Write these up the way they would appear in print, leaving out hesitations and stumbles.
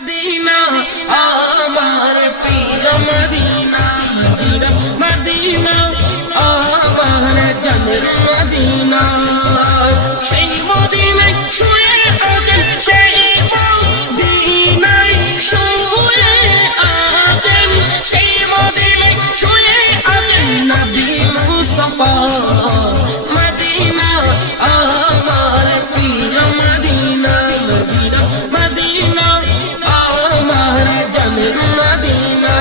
Medina আমার প্রিয় Medina, Medina আমার জানের মদিনা। সেই মদিনায় শুয়ে আছেন, সেই মদিনায় শুয়ে আছেন, সেই মদিনায় শুয়ে আছেন নবী মুস্তাফা। মদিনা আমার প্রিয় মদিনা, মদিনা আমার জানের মদিনা।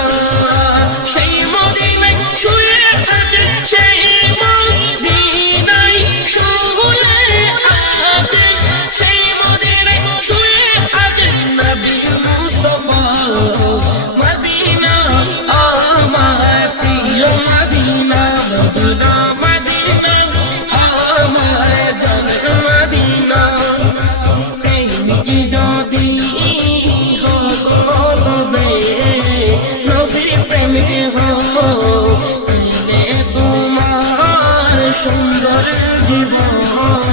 সেই মদিনায় শুয়ে আছেন, সেই মদিনায় শুয়ে আছেন, সেই মদিনায় শুয়ে আছেন নবী মুস্তাফা। মদিনা আমার প্রিয় মদিনা, মদিনা মদিনা আমার জানের মদিনা। প্রেম কি যদি হবে নবীর প্রেম হবে তোমার সুন্দর জীবন।